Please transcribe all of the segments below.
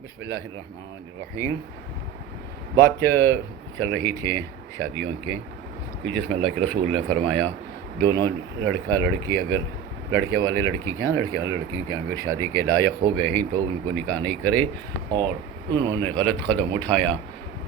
بسم اللہ الرحمن الرحیم۔ بات چل رہی تھی شادیوں کے کہ جس میں اللہ کے رسول نے فرمایا دونوں لڑکا لڑکی اگر لڑکے والے لڑکی کے لڑکے والے لڑکی کے اگر شادی کے لائق ہو گئے ہیں تو ان کو نکاح نہیں کرے، اور انہوں نے غلط قدم اٹھایا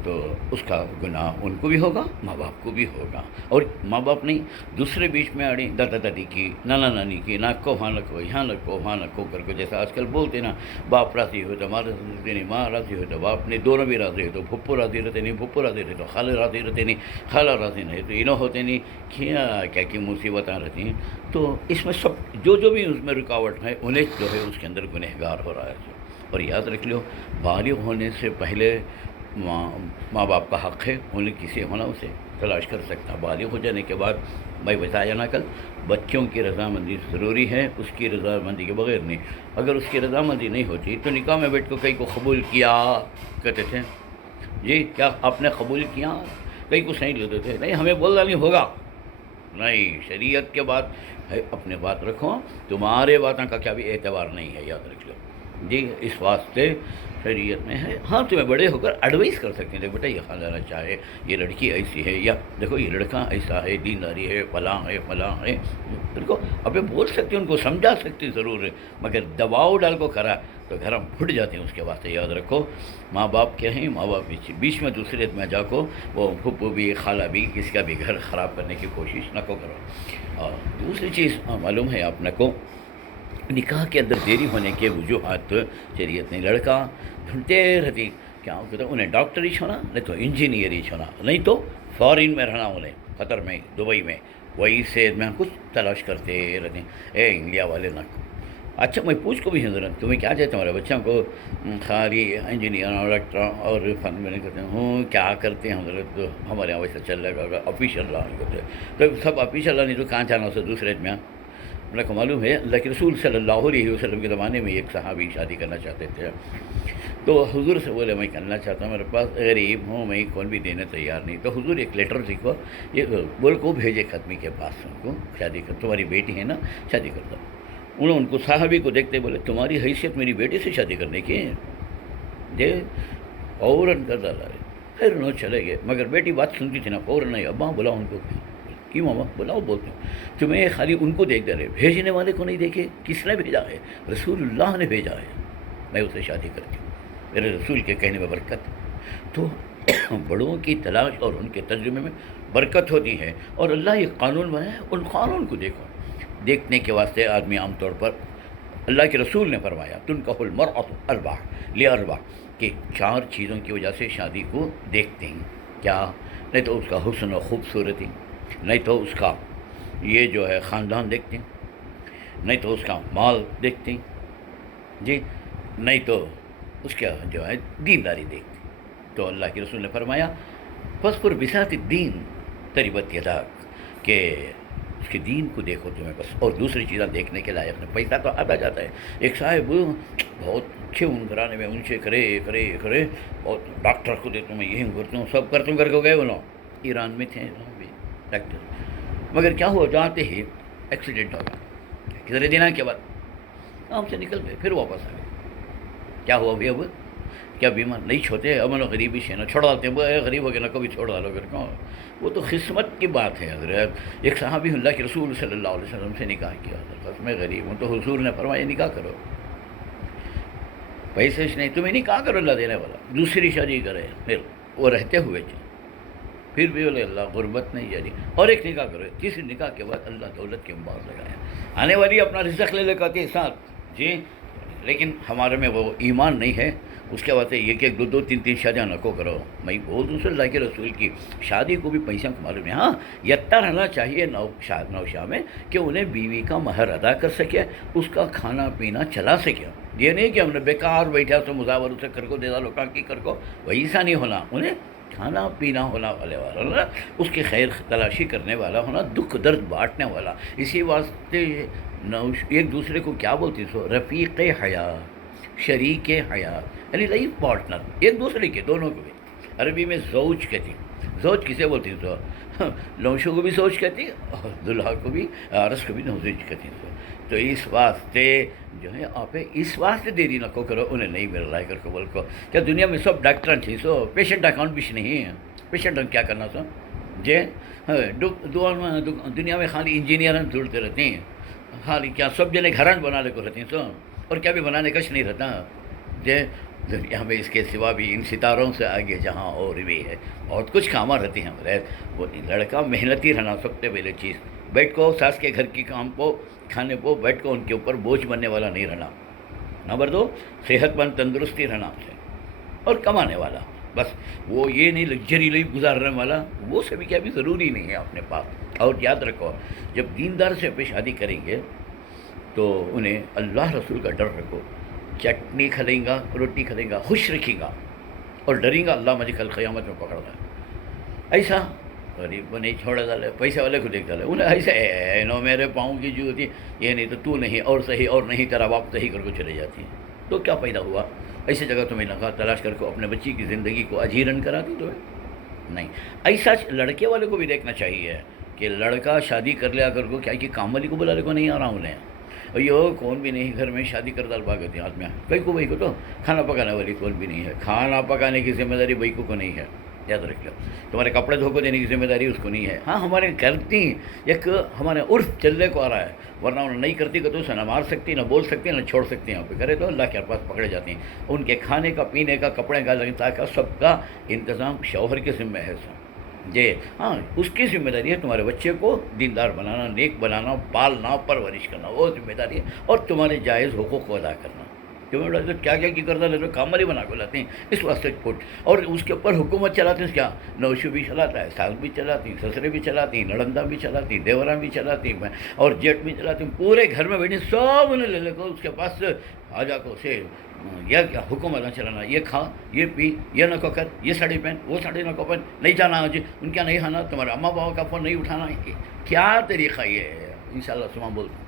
تو اس کا گناہ ان کو بھی ہوگا، ماں باپ کو بھی ہوگا۔ اور ماں باپ نہیں، دوسرے بیچ میں اڑی دادا دادی کی، نانا نانی کی، نہ کو ہاں نہ کو یہاں نہ کو وہاں نہ کو کر کے، جیسا آج کل بولتے نا، باپ راضی ہو تو ماں راضی نہیں، ماں راضی ہو تو باپ نہیں، دونوں بھی راضی ہو تو پھپھو راضی رہتے نہیں، پھپھو راضی رہتے تو خالہ راضی رہتے نہیں، خالہ راضی نہیں تو انہوں ہوتے نہیں، کیا کی مصیبتیں رہتی ہیں۔ تو اس میں سب جو بھی اس میں رکاوٹ ہے انہیں جو ہے اس کے اندر گنہگار ہو رہا ہے۔ اور یاد رکھ لو، بالغ ہونے سے پہلے ماں باپ کا حق ہے، انہیں کسی ہونا اسے تلاش کر سکتا۔ بالغ ہو جانے کے بعد میں بتایا نا کل، بچوں کی رضامندی ضروری ہے، اس کی رضامندی کے بغیر نہیں۔ اگر اس کی رضامندی نہیں ہوتی تو نکاح میں بیٹھ کو کئی کو قبول کیا کہتے تھے، جی کیا آپ نے قبول کیا؟ کئی کو صحیح لیتے تھے، نہیں ہمیں بولنا نہیں ہوگا، نہیں شریعت کے بعد ہے، اپنے بات رکھو، تمہارے باتوں کا کیا بھی اعتبار نہیں ہے، یاد رکھ لو جی۔ اس واسطے شریعت میں ہے، ہاں تمہیں بڑے ہو کر ایڈوائز کر سکتے ہیں، دیکھ بیٹا یہ خاندانا چاہے، یہ لڑکی ایسی ہے، یا دیکھو یہ لڑکا ایسا ہے، دینداری ہے، فلاں ہے فلاں ہے، ان کو ابھی بول سکتے ہیں، ان کو سمجھا سکتے ضرور ہے، مگر دباؤ ڈال کو کرا تو گھر ہم پھٹ جاتے ہیں۔ اس کے واسطے یاد رکھو، ماں باپ کیا ہیں، ماں باپ بیچ میں دوسرے میں جا کو وہ پھپھو بھی خالہ بھی کسی کا بھی گھر خراب کرنے کی کوشش نہ کو کرو۔ اور دوسری چیز معلوم ہے آپ نے کو، نکاح کے اندر دیری ہونے کے وجوہات شریعت نے لڑکا ڈھونڈتے رہتی، کیا کہتے انہیں ڈاکٹر ہی چھونا، نہیں تو انجینئر ہی چھونا، نہیں تو فارن میں رہنا، انہیں قطر میں دبئی میں وہی سے میں کچھ تلاش کرتے رہتے ہیں۔ اے انڈیا والے نہ، اچھا میں پوچھ کو بھی حضرت تمہیں کیا چاہتے ہیں ہمارے بچوں کو خالی انجینئر اور ڈاکٹر اور فن میں نہیں کرتے ہوں، کیا کرتے ہیں حضرت؟ ہمارے یہاں ویسا چل رہا ہے، آفیشیل لا نہیں کرتے، تو سب آفیشیل لا نہیں تو کہاں جانا اسے دوسرے میں؟ اللہ کو معلوم ہے، اللہ کے رسول صلی اللہ علیہ وسلم کے زمانے میں ایک صحابی شادی کرنا چاہتے تھے، تو حضور سے بولے میں کرنا چاہتا ہوں، میرے پاس غریب ہوں، میں کون بھی دینے تیار نہیں، تو حضور ایک لیٹر لکھو، یہ بول کو بھیجے خاتمی کے پاس، ان کو شادی کر، تمہاری بیٹی ہے نا شادی کر دو۔ انہوں ان کو صحابی کو دیکھتے بولے تمہاری حیثیت میری بیٹی سے شادی کرنے کی ہے، دے فوراً کر ڈالا ہے۔ پھر انہوں چلے گئے، مگر بیٹی بات سنتی تھی نا، فوراً نہیں، ابا بلاؤ ان کو، کی ماما بلاؤ، بولتے ہیں تمہیں خالی ان کو دیکھ رہے، بھیجنے والے کو نہیں دیکھے، کس نے بھیجا ہے؟ رسول اللہ نے بھیجا ہے، میں اسے شادی کرتی ہوں، میرے رسول کے کہنے میں برکت۔ تو بڑوں کی تلاش اور ان کے ترجمے میں برکت ہوتی ہے، اور اللہ یہ قانون بنایا ہے، ان قانون کو دیکھو۔ دیکھنے کے واسطے آدمی عام طور پر، اللہ کے رسول نے فرمایا تنکح المرأۃ اربع لاربع، کہ 4 چیزوں کی وجہ سے شادی کو دیکھتے ہیں، کیا؟ نہیں تو اس کا حسن و خوبصورتی، نہیں تو اس کا یہ جو ہے خاندان دیکھتے ہیں، نہیں تو اس کا مال دیکھتے ہیں جی، نہیں تو اس کا جو ہے دینداری دیکھتے ہیں۔ تو اللہ کے رسول نے فرمایا فاظفر بذات الدین تربت یداک، کہ اس کے دین کو دیکھو تمہیں بس، اور دوسری چیزیں دیکھنے کے لائق نہیں۔ پیسہ تو آتا جاتا ہے، ایک صاحب بہت اچھے ان گھرانے میں ان سے کرے کرے کرے، اور ڈاکٹر کو دیتا ہوں میں، یہی کرتا ہوں، سب کرتا ہوں کر کے گئے وہ لوگ، ایران میں تھے بھی ڈاکٹر، مگر کیا ہوا جاتے ہی ایکسیڈنٹ ہو گیا، کتنے دن کے بعد ہم سے نکل گئے، پھر واپس آ گئے۔ کیا ہوا بھی اب؟ کیا بیمار نہیں چھوتے، امن و غریبی سے نہ چھوڑ ڈالتے ہیں، غریب ہو کے نہ کبھی چھوڑ ڈالو گھر کو، وہ تو قسمت کی بات ہے حضرت۔ ایک صحابی اللہ کے رسول صلی اللہ علیہ وسلم سے نکاح کیا، حضرت میں غریب ہوں، تو حضور نے فرمایا نکاح کرو، پیسے سے نہیں، تمہیں نکاح کرو، اللہ دینے والا، دوسری شادی کرے، پھر وہ رہتے ہوئے پھر بھی بولے اللہ غربت نہیں جاری، اور ایک نکاح کرو، تیسری نکاح کے بعد اللہ دولت کے امبار لگایا، آنے والی اپنا رزق لے کہتے ہیں ساتھ جی، لیکن ہمارے میں وہ ایمان نہیں ہے، اس کے بعد یہ کہ 2 3 شادیاں نہ کو کرو۔ میں بول دوں اللہ کے رسول کی شادی کو بھی پیسہ کو معلوم ہے، ہاں یتّا رہنا چاہیے نوشا میں، کہ انہیں بیوی کا مہر ادا کر سکے، اس کا کھانا پینا چلا سکے، یہ نہیں کہ ہم نے بیکار بیٹھا تو مزاور سے کر کو دے ڈالو کی کر کو، ویسا نہیں ہونا، انہیں کھانا پینا ہونا والے والا، اس کی خیر تلاشی کرنے والا ہونا، دکھ درد بانٹنے والا۔ اسی واسطے ایک دوسرے کو کیا بولتی سو، رفیق حیات، شریک حیات، یعنی لائف پارٹنر، ایک دوسرے کے دونوں کو بھی، عربی میں زوج کہتی. زوج کسے بولتی تو لونشوں کو بھی زوج کہتی اور دلہا کو بھی عرس کو بھی زوج کہتی. تو اس واسطے جو ہے آپ اس واسطے دیری نہ کرو انہیں نہیں مل رہا ہے کر کو بول کو کیا دنیا میں سب ڈاکٹر تھی سو پیشنٹ اکاؤنٹ بھی نہیں ہے. پیشنٹ کیا کرنا سو جے دنیا میں خالی انجینئر جڑتے رہتے ہیں خالی کیا سب جنے گھران بنانے کو رہتے ہیں سو اور کیا بھی بنانے کچھ نہیں رہتا جے دنیا میں اس کے سوا بھی ان ستاروں سے آگے جہاں اور بھی ہے بہت کچھ کام رہتے ہیں ہمارے. وہ لڑکا محنتی رہنا سب سے پہلے چیز. بیٹھ کو ساس کے گھر کی کام کو کھانے کو بیٹھ کو ان کے اوپر بوجھ بننے والا نہیں رہنا. نمبر 2 صحت مند تندرستی رہنا اور کمانے والا. بس وہ یہ نہیں لگژری لائف گزارنے والا وہ سبھی کیا بھی ضروری نہیں ہے اپنے پاس. اور یاد رکھو جب دیندار سے پہ شادی کریں گے تو انہیں اللہ رسول کا ڈر رکھو. چٹنی کھلیں گا روٹی کھلیں گا خوش رکھیں گا اور ڈریں گا اللہ مجھے کل قیامت میں پکڑ گا. ایسا غریب کو نہیں چھوڑا ڈالے پیسے والے کو دیکھ ڈالے انہیں ایسے نو میرے پاؤں کی جو ہوتی یہ نہیں تو نہیں اور صحیح اور نہیں تیرا باپ صحیح کر کو چلے جاتی ہیں. تو کیا پیدا ہوا ایسی جگہ تمہیں لگا تلاش کر کو اپنے بچی کی زندگی کو اجیرن کرا دی تو نہیں. ایسا لڑکے والے کو بھی دیکھنا چاہیے کہ لڑکا شادی کر لیا کر کو کیا کہ کام والی کو بلا لے کو نہیں آ رہا انہیں یہ کون بھی نہیں گھر میں شادی کر دال پاک ہوتی ہیں آدمی بھائی کو تو کھانا پکانے والی کون بھی نہیں ہے. کھانا پکانے کی ذمہ داری بھائی کو نہیں ہے. یاد رکھ لو تمہارے کپڑے دھو کو دینے کی ذمہ داری اس کو نہیں ہے. ہاں ہمارے کرتی ایک ہمارے عرف چلنے کو آ رہا ہے ورنہ انہیں نہیں کرتی کہ تو اسے نہ مار سکتی نہ بول سکتی نہ چھوڑ سکتی ہیں. پہ کرے تو اللہ کے پاس پکڑے جاتے ہیں. ان کے کھانے کا پینے کا کپڑے کا لگتا کا سب کا انتظام شوہر کے ذمہ ہے جی. ہاں اس کی ذمہ داری ہے تمہارے بچے کو دیندار بنانا نیک بنانا پالنا پرورش کرنا وہ ذمہ داری ہے اور تمہارے جائز حقوق کو ادا کرنا. کیوں کیا کرتا ہے تو کام والی بنا کو لاتے ہیں اس واسطے پٹ اور اس کے اوپر حکومت چلاتے ہیں. کیا نوشو بھی چلاتا ہے ساس بھی چلاتی سسرے بھی چلاتی نڑندہ بھی چلاتی دیورا بھی چلاتی اور جیٹ بھی چلاتی پورے گھر میں بیٹھے سب انہیں لے لے کو اس کے پاس آ جا کو اسے یہ کیا حکومت نہ چلانا یہ کھا یہ پی یہ نہ کو کر یہ ساڑی پہن وہ ساڑی نہ کو پہن نہیں جانا آج ان کیا نہیں کھانا تمہارے اماں بابا کا فون نہیں اٹھانا کیا طریقہ یہ ہے. انشاءاللہ سما بولتا